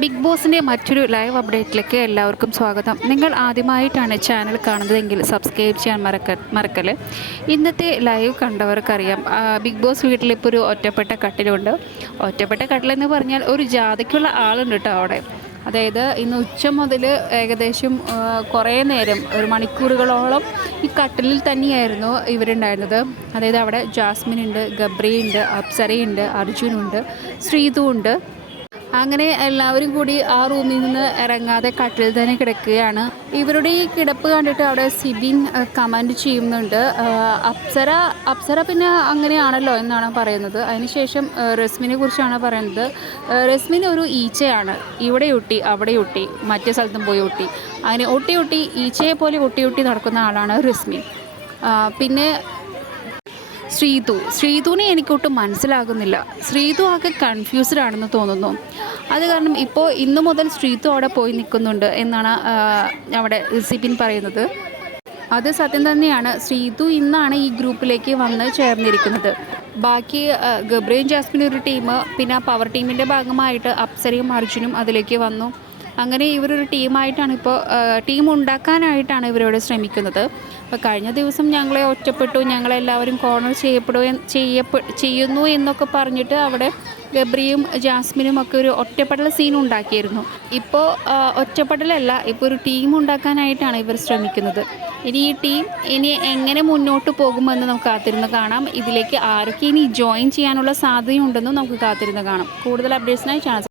Big ബോസിന്റെ മറ്റൊരു live അപ്ഡേറ്റിലേക്ക് എല്ലാവർക്കും സ്വാഗതം. നിങ്ങൾ ആദ്യമായിട്ടാണ് ചാനൽ കാണുന്നതെങ്കിൽ സബ്സ്ക്രൈബ് ചെയ്യാൻ മറക്ക മറക്കൽ. ഇന്നത്തെ ലൈവ് കണ്ടവർക്കറിയാം ബിഗ് ബോസ് വീട്ടിൽ ഇപ്പോൾ ഒരു ഒറ്റപ്പെട്ട കട്ടിലുണ്ട്. ഒറ്റപ്പെട്ട കട്ടിലെന്ന് പറഞ്ഞാൽ ഒരു ജാതിക്കുള്ള ആളുണ്ട് കേട്ടോ അവിടെ. അതായത് ഇന്ന് ഉച്ച മുതൽ ഏകദേശം കുറേ നേരം ഒരു മണിക്കൂറുകളോളം ഈ കട്ടിലിൽ തന്നെയായിരുന്നു ഇവരുണ്ടായിരുന്നത്. അതായത് അവിടെ ജാസ്മിൻ ഉണ്ട് ഗബ്രി ഉണ്ട് അപ്സരയുണ്ട് അർജുനുണ്ട് ശ്രീതു ഉണ്ട്. അങ്ങനെ എല്ലാവരും കൂടി ആ റൂമിൽ നിന്ന് ഇറങ്ങാതെ കട്ടിൽ തന്നെ കിടക്കുകയാണ്. ഇവരുടെ ഈ കിടപ്പ് കണ്ടിട്ട് അവിടെ സിബിൻ കമന്റ് ചെയ്യുന്നുണ്ട്. അപ്സര അപ്സര പിന്നെ അങ്ങനെയാണല്ലോ എന്നാണ് പറയുന്നത്. അതിനുശേഷം റസ്മിനെ കുറിച്ചാണ് പറയുന്നത്. റസ്മിൻ ഒരു ഈച്ചയാണ്. ഇവിടെ ഒട്ടി അവിടെ ഒട്ടി മറ്റേ സ്ഥലത്തും പോയി ഒട്ടി. അങ്ങനെ ഒട്ടി ഒട്ടി ഈച്ചയെ പോലെ ഒട്ടി ഒട്ടി നടക്കുന്ന ആളാണ് റസ്മിൻ. പിന്നെ ശ്രീതു. ശ്രീതുവിനെ എനിക്കൊട്ടും മനസ്സിലാകുന്നില്ല. ശ്രീതു ആകെ കൺഫ്യൂസ്ഡ് ആണെന്ന് തോന്നുന്നു. അത് കാരണം ഇപ്പോൾ ഇന്നു മുതൽ ശ്രീതു അവിടെ പോയി നിൽക്കുന്നുണ്ട് എന്നാണ് അവിടെ സിബിൻ പറയുന്നത്. അത് സത്യം തന്നെയാണ്. ശ്രീതു ഇന്നാണ് ഈ ഗ്രൂപ്പിലേക്ക് വന്ന് ചേർന്നിരിക്കുന്നത്. ബാക്കി ഗബ്രിയും ജാസ്മിനും ഒരു ടീം പിന്നെ പവർ ടീമിന്റെ ഭാഗമായിട്ട് അപ്സരയും അർജുനും അതിലേക്ക് വന്നു. അങ്ങനെ ഇവരൊരു ടീമായിട്ടാണ് ഇപ്പോൾ ടീം ഉണ്ടാക്കാനായിട്ടാണ് ഇവരിവിടെ ശ്രമിക്കുന്നത്. അപ്പോൾ കഴിഞ്ഞ ദിവസം ഞങ്ങളെ ഒറ്റപ്പെട്ടു ഞങ്ങളെല്ലാവരും കോർണർ ചെയ്യപ്പെടുക ചെയ്യപ്പെ ചെയ്യുന്നു എന്നൊക്കെ പറഞ്ഞിട്ട് അവിടെ ഗബ്രിയും ജാസ്മിനും ഒക്കെ ഒരു ഒറ്റപ്പെടൽ സീൻ ഉണ്ടാക്കിയിരുന്നു. ഇപ്പോൾ ഒറ്റപ്പെടലല്ല ഇപ്പോൾ ഒരു ടീം ഉണ്ടാക്കാനായിട്ടാണ് ഇവർ ശ്രമിക്കുന്നത്. ഇനി ഈ ടീം ഇനി എങ്ങനെ മുന്നോട്ട് പോകുമെന്ന് നമുക്ക് കാത്തിരുന്ന് കാണാം. ഇതിലേക്ക് ആരൊക്കെ ഇനി ജോയിൻ ചെയ്യാനുള്ള സാധ്യതയുണ്ടെന്നും നമുക്ക് കാത്തിരുന്ന് കാണാം. കൂടുതൽ അപ്ഡേറ്റ്സിനായി ചാനൽ